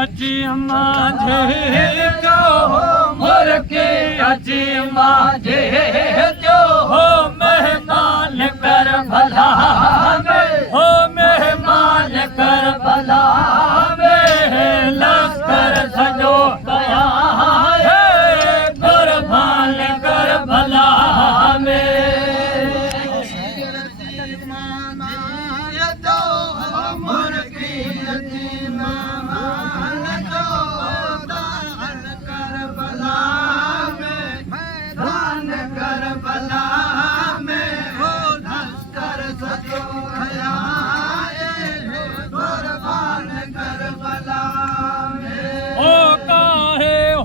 अची माझे जो मोर के अची माझे जो हो मेहमान कर भला हो मेहमान कर भला में लश्कर सजो गया है कुर्बान कर भला में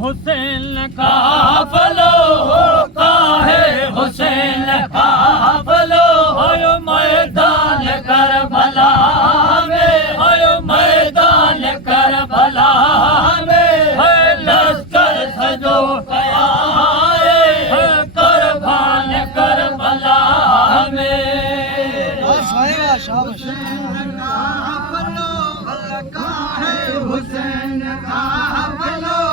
हुसैन का फलो काहे हुसैन का फलो आयो मैदान कर भला में आयो मैदान कर भला में लश्कर सजो गया है कुर्बान कर भला में हुसैन का फलो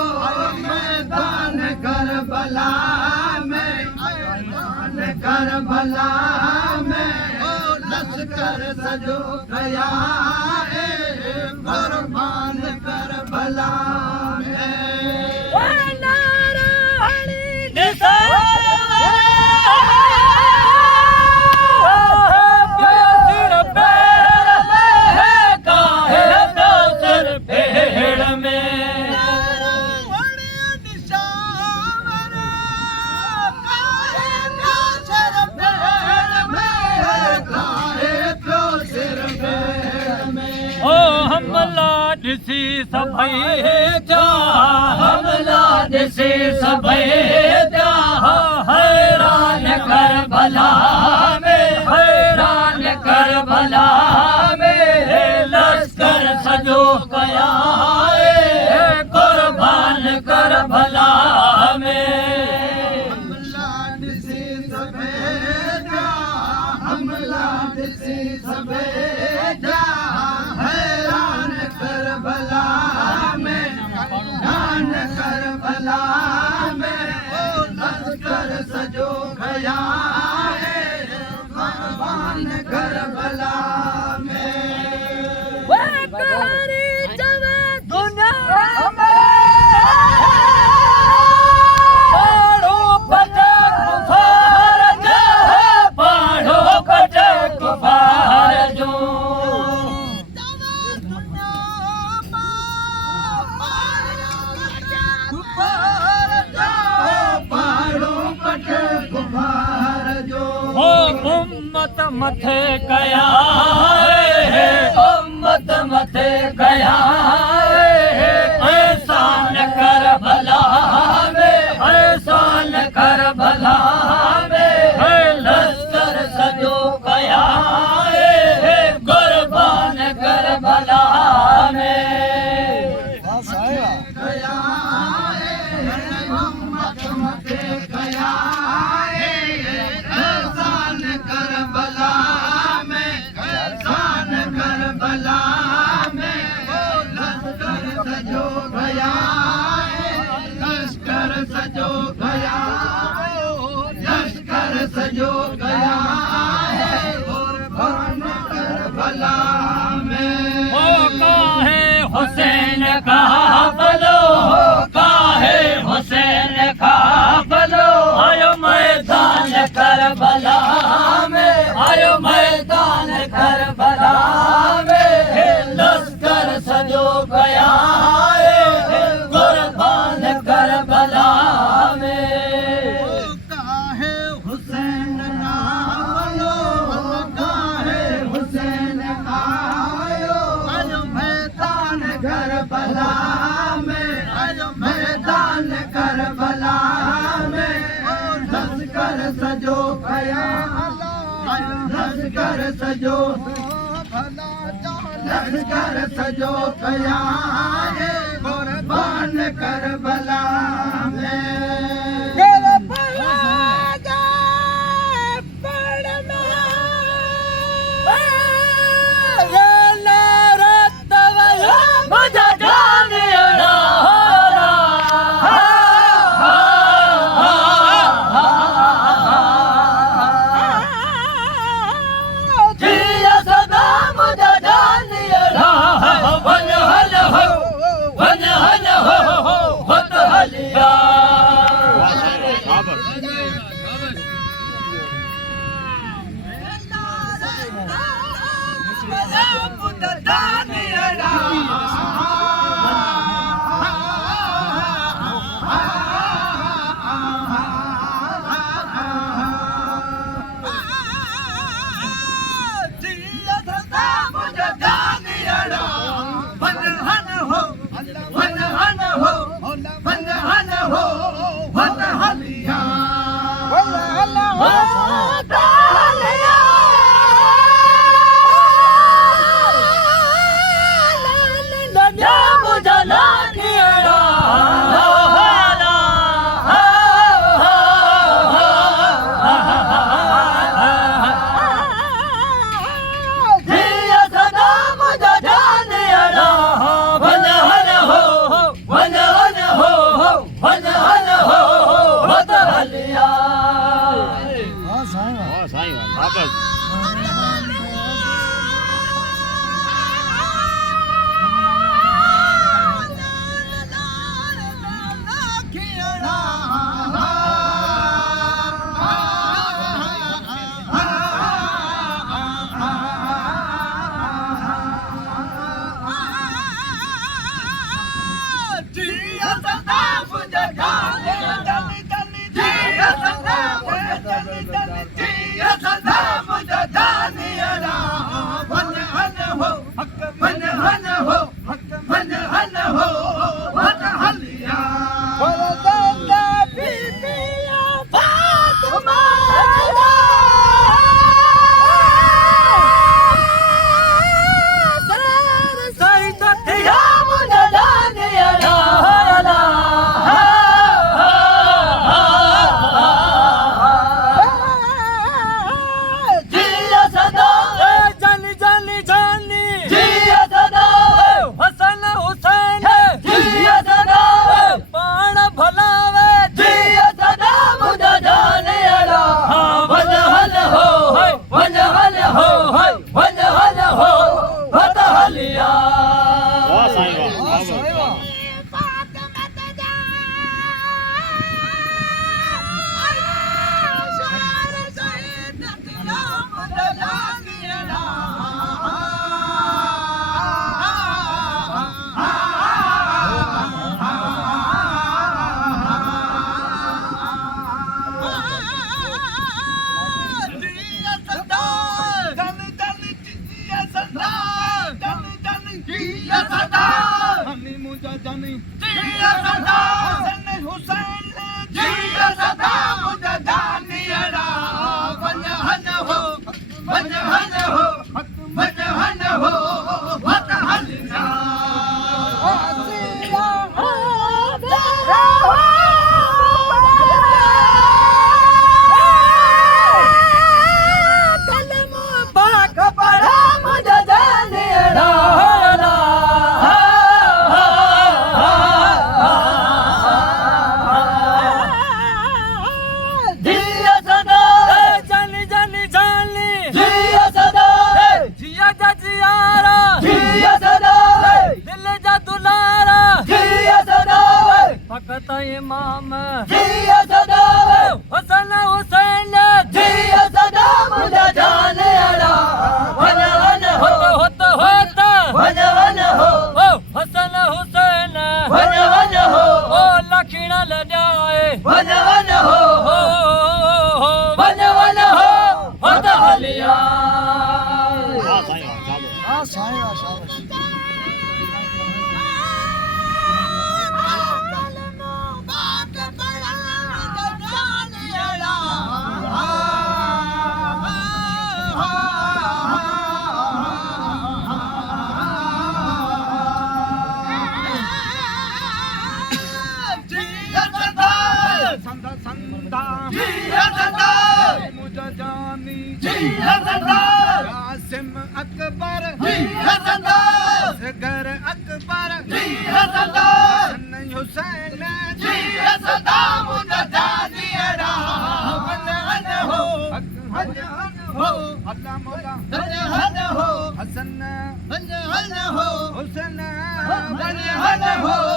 करबला में लश्कर सजो गया कुर्बान करबला दिसी सभई जा हमला दिसी सभई जा हैरान कर भला में हैरान कर भला में लश्कर सजो गया है कुर्बान कर भला में हमला दिसी सभई जा हमला दिसी सभई जा भला में दान कर भला में लश्कर सजो गया है कुर्बान कर भला में दुनिया में पाड़ो पटे कुफार जो उम्मत मथे गया है उम्मत मथे गया है एहसान कर भला में एहसान कर भला में लश्कर सजो गया है कुर्बान कर भला में गया है उम्मत मथे गया सजो गया लश्कर सजो गया है कुर्बान कर भला में हो काहे हुसैन का फलो काहे हुसैन का फलो आयो मैदान कर भला में आयो मैदान कर भला में लश्कर सजो गया कुर्बान कर भला मैदान कर भला में लश्कर सजो गया लश्कर सजो लश्कर सजो गया कुर्बान कर भला में मुझे जाने हो